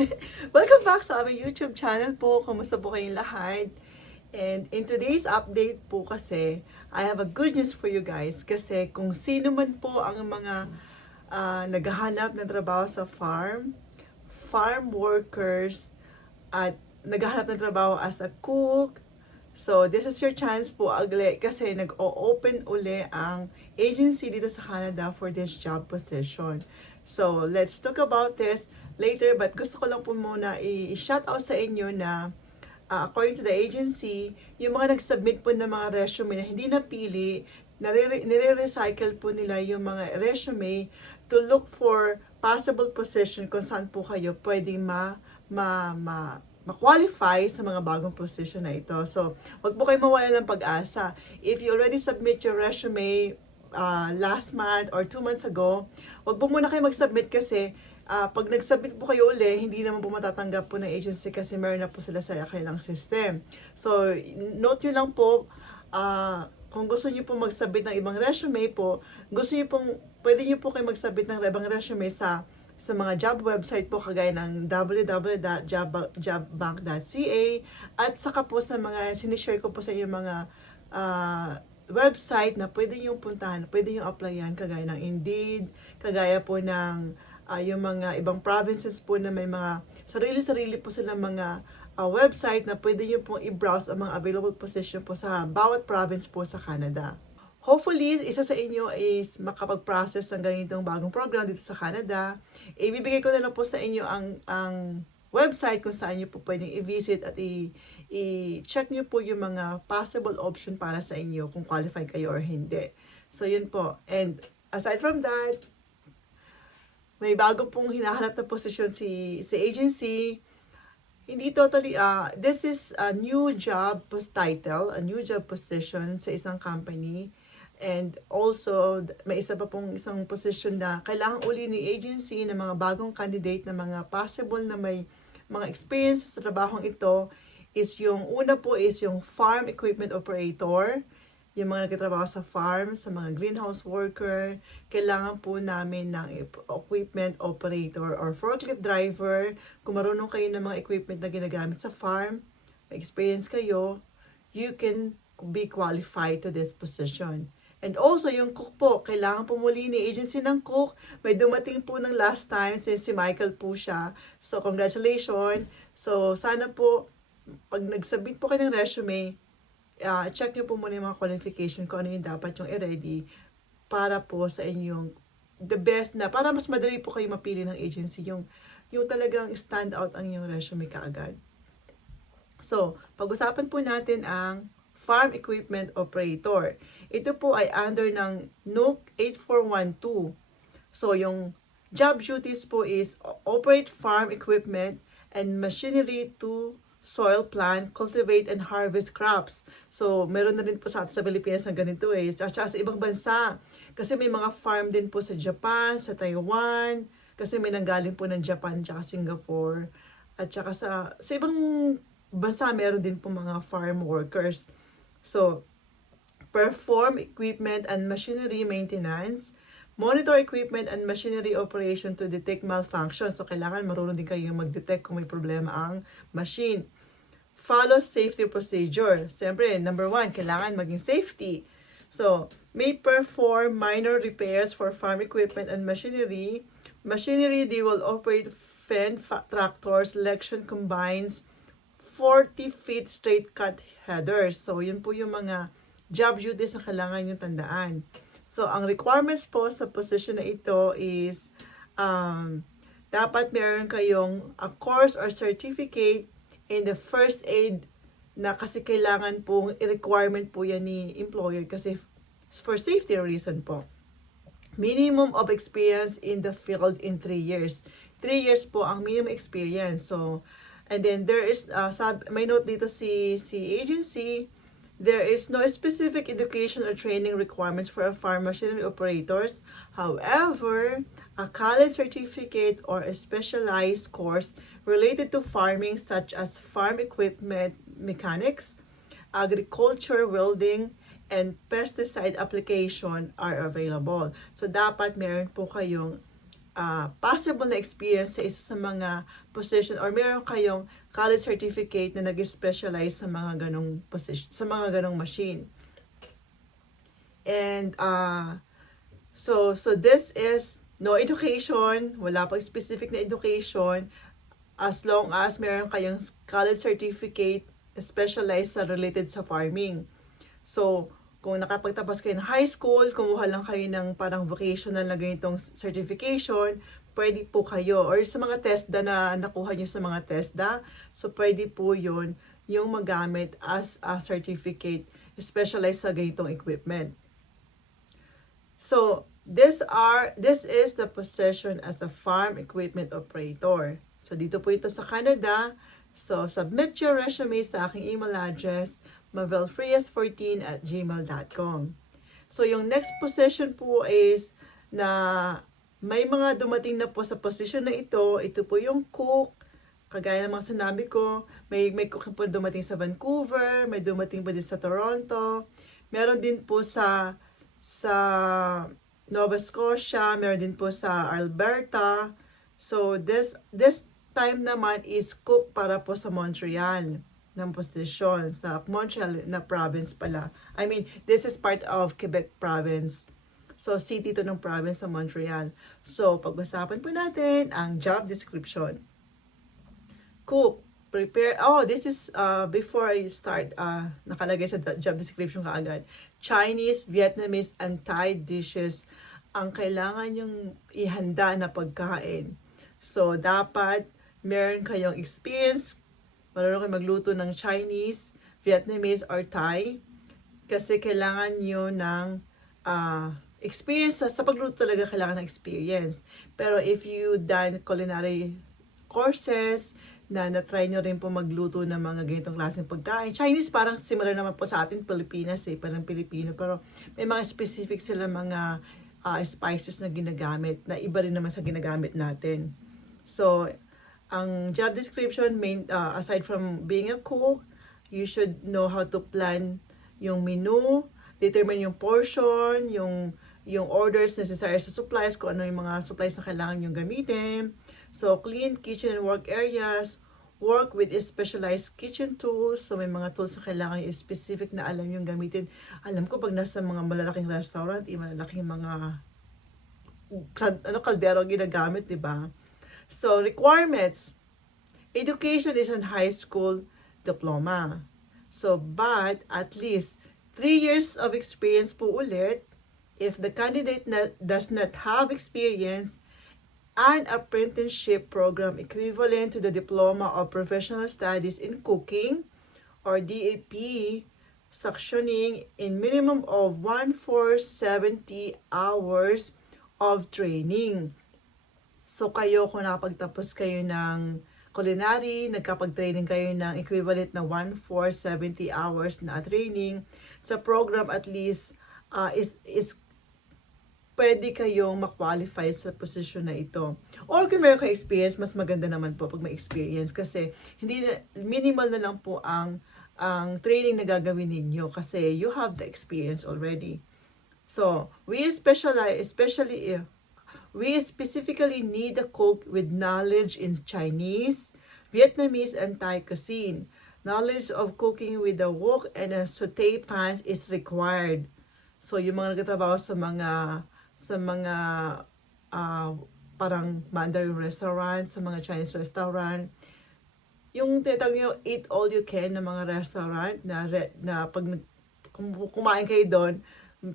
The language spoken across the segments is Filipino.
Welcome back sa aming YouTube channel po. Kumusta po kayong lahat? And in today's update po kasi, I have a good news for you guys. Kasi kung sino man po ang mga naghahanap ng trabaho sa farm workers, at naghahanap ng trabaho as a cook, so this is your chance po agli kasi nag-o-open uli ang agency dito sa Canada for this job position. So let's talk about this later, but gusto ko lang po muna i-shout out sa inyo na according to the agency, yung mga nag-submit po ng mga resume na hindi napili, nire-recycle po nila yung mga resume to look for possible position kung saan po kayo pwedeng ma-qualify sa mga bagong position na ito. So, wag po kayo mawala ng pag-asa. If you already submit your resume last month or 2 months ago, wag po muna kayo mag-submit kasi pag nag-submit po kayo uli, hindi naman po matatanggap po ng agency kasi meron na po sila sa kanilang system. So, note nyo lang po, kung gusto nyo po mag-submit ng ibang resume po, pwede nyo po kayo mag-submit ng ibang resume sa mga job website po kagaya ng www.jobbank.ca at saka po sa mga sinishare ko po sa inyo mga website na pwede nyo puntahan, pwede nyo applyan kagaya ng Indeed, kagaya po ng yung mga ibang provinces po na may mga sarili-sarili po silang mga website na pwede nyo pong i-browse ang mga available position po sa bawat province po sa Canada. Hopefully, isa sa inyo is makapag-process ng ganitong bagong program dito sa Canada. Ibibigay ko na lang po sa inyo ang website kung saan nyo po pwedeng i-visit at i-check nyo po yung mga possible option para sa inyo kung qualify kayo or hindi. So, yun po. And aside from that, may bago pong hinahanap na posisyon si agency. Hindi totally, this is a new job title, a new job position sa isang company. And also, may isa pa pong isang position na kailangan uli ni agency ng mga bagong candidate na mga possible na may mga experience sa trabahong ito is yung una po is yung farm equipment operator. Yung mga nagtatrabaho sa farm, sa mga greenhouse worker, kailangan po namin ng equipment operator or forklift driver. Kung marunong kayo ng mga equipment na ginagamit sa farm, may experience kayo, you can be qualified to this position. And also, yung cook po, kailangan po muli ni agency ng cook. May dumating po ng last time, si Michael po siya. So, congratulations. So, sana po, pag nag-submit po kayo ng resume, check nyo po muna yung mga qualification kung ano yung dapat yung i-ready para po sa inyong the best na, para mas madali po kayo mapili ng agency, yung talagang stand out ang inyong resume kaagad. So, pag-usapan po natin ang Farm Equipment Operator. Ito po ay under ng NUC 8412. So, yung job duties po is operate farm equipment and machinery to soil, plant, cultivate, and harvest crops. So, meron na rin po sa Pilipinas na ganito eh. At sa ibang bansa. Kasi may mga farm din po sa Japan, sa Taiwan. Kasi may nanggaling po ng Japan at Singapore. At saka sa ibang bansa, meron din po mga farm workers. So, perform equipment and machinery maintenance, monitor equipment and machinery operation to detect malfunction. So, kailangan marunong din kayo mag-detect kung may problema ang machine. Follow safety procedure. Siyempre, number 1, kailangan maging safety. So, may perform minor repairs for farm equipment and machinery. Machinery, they will operate Fendt tractors, selection combines, 40 feet straight cut headers. So, yun po yung mga job duties na kailangan nyo tandaan. So, ang requirements po sa position na ito is dapat meron kayong a course or certificate in the first aid na kasi kailangan pong requirement po yan ni employer kasi for safety reason po. Minimum of experience in the field in 3 years. 3 years po ang minimum experience. So, and then there is, may note dito si agency, there is no specific education or training requirements for a farm machinery operators. However, a college certificate or a specialized course related to farming such as farm equipment mechanics, agriculture, welding, and pesticide application are available. So, dapat meron po kayong possible na experience sa isa sa mga position or meron kayong college certificate na nag-specialize sa mga ganong position, sa mga ganong machine. And so this is no education, wala pang specific na education, as long as meron kayong college certificate specialized sa related sa farming. So, kung nakapagtapos kayo ng high school, kumuha lang kayo ng parang vocational na ganitong certification, pwede po kayo. Or sa mga TESDA na nakuha nyo sa mga TESDA, so pwede po yun yung magamit as a certificate specialized sa ganitong equipment. So, this is the position as a farm equipment operator. So, dito po ito sa Canada. So, submit your resume sa aking email address, mavelfrias14@gmail.com. So, yung next position po is na may mga dumating na po sa position na ito. Ito po yung cook. Kagaya ng mga sinabi ko, may cook po dumating sa Vancouver, may dumating po din sa Toronto. Meron din po sa Nova Scotia, meron din po sa Alberta. So, this time naman is cook para po sa Montreal ng posisyon, sa Montreal na province pala. I mean, this is part of Quebec province. So, city to ng province sa Montreal. So, pag-usapan po natin ang job description. Cook, prepare, this is, before I start, nakalagay sa job description kaagad. Chinese, Vietnamese, and Thai dishes ang kailangan yung ihanda na pagkain. So, dapat meron kayong experience, marunong kayo magluto ng Chinese, Vietnamese, or Thai. Kasi kailangan nyo ng experience. Sa pagluto talaga kailangan ng experience. Pero if you done culinary courses, na-try nyo rin po magluto ng mga ganitong klaseng pagkain. Chinese parang similar naman po sa atin, Pilipinas parang Pilipino. Pero may mga specific sila mga spices na ginagamit, na iba rin naman sa ginagamit natin. So, ang job description, aside from being a cook, you should know how to plan yung menu, determine yung portion, yung orders necessary sa supplies, kung ano yung mga supplies na kailangan yung gamitin. So, clean kitchen and work areas, work with specialized kitchen tools. So, may mga tools na kailangan yung specific na alam yung gamitin. Alam ko, pag nasa mga malalaking restaurant, malalaking mga kaldero ginagamit, diba? So, requirements. Education is an high school diploma. So, but at least 3 years of experience po ulit. If the candidate does not have experience, an apprenticeship program equivalent to the Diploma of Professional Studies in Cooking or DAP sectioning in minimum of 1,470 hours of training. So kayo, kung nakapagtapos kayo ng culinary, nagkapag-training kayo ng equivalent na 1,470 hours na training, sa program at least is pwede kayong ma-qualify sa position na ito. Or kung meron kayo experience, mas maganda naman po pag may experience kasi minimal na lang po ang training na gagawin ninyo kasi you have the experience already. So, we specifically need a cook with knowledge in Chinese, Vietnamese, and Thai cuisine. Knowledge of cooking with a wok and a saute pans is required. So, yung mga nagtatrabaho sa mga parang Mandarin restaurant, sa mga Chinese restaurant, yung tinatawag nyo eat all you can na mga restaurant na pag kumain kayo doon,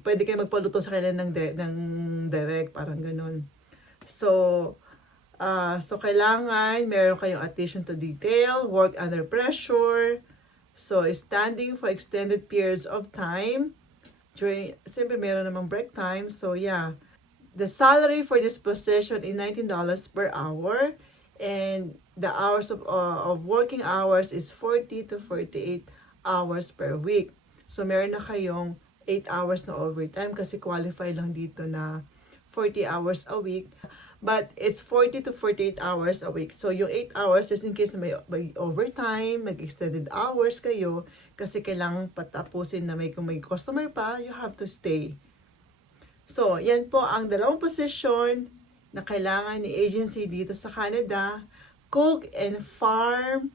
pwede kayo magpaluto sa kanila ng direct, parang ganun. So kailangan meron kayong attention to detail, work under pressure, so standing for extended periods of time, siyempre meron namang break time. So yeah, the salary for this position is $19 per hour, and the hours of working hours is 40 to 48 hours per week. So meron na kayong 8 hours na overtime kasi qualify lang dito na 40 hours a week. But it's 40 to 48 hours a week. So, yung 8 hours, just in case may overtime, mag-extended hours kayo, kasi kailangan patapusin na kung may customer pa, you have to stay. So, yan po ang dalawang position na kailangan ni agency dito sa Canada, cook and farm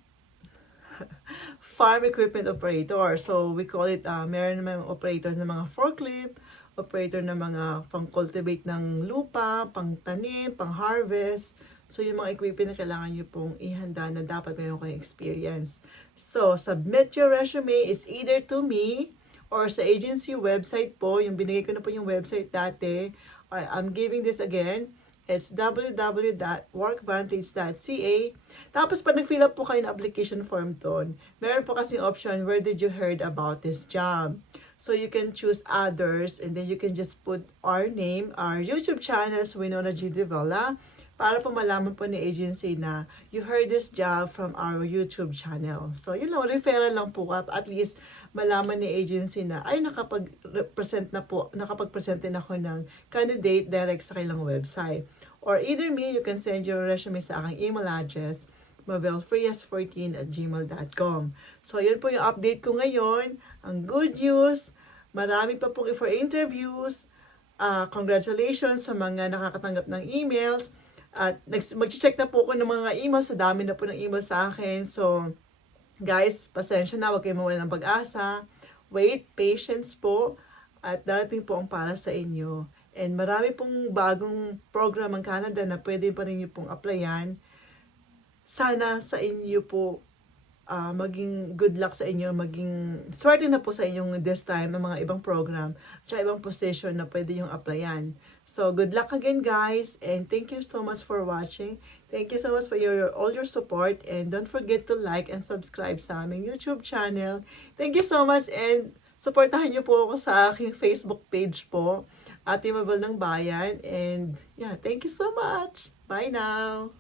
equipment operator. So, we call it, meron naman operator ng mga forklift, operator ng mga pang-cultivate ng lupa, pang-tanim, pang-harvest. So, yung mga equipment na kailangan nyo pong ihanda na dapat mayroon kayong experience. So, submit your resume is either to me or sa agency website po. Yung binigay ko na po yung website dati. I'm giving this again. It's www.workvantage.ca. Tapos, pag nag-fill up po kayo ng application form doon, meron po kasi option, where did you heard about this job? So, you can choose others, and then you can just put our name, our YouTube channels, Winona G. Vela, para po malaman po ni agency na you heard this job from our YouTube channel. So, yun lang, referral lang po. At least, malaman ni agency na, ay, nakapag-present din ako ng candidate direct sa kailang website. Or either me, you can send your resume sa aking email address, mavelfrias14@gmail.com. So, yun po yung update ko ngayon. Ang good news, marami pa pong for interviews. Congratulations sa mga nakakatanggap ng emails. At mag-check na po ako ng mga emails. Sa dami na po ng emails sa akin. So, guys, pasensya na. Huwag kayong mawala ng pag-asa. Wait, patience po. At darating po ang para sa inyo. And marami pong bagong program ang Canada na pwede pa rin nyo pong applyan. Sana sa inyo po maging good luck sa inyo, maging swerte na po sa inyong this time ang mga ibang program at ibang position na pwede yung applyan. So, good luck again guys, and thank you so much for watching. Thank you so much for all your support, and don't forget to like and subscribe sa aming YouTube channel. Thank you so much, and supportahan niyo po ako sa aking Facebook page po, Ate Mabel ng Bayan, and yeah, thank you so much. Bye now!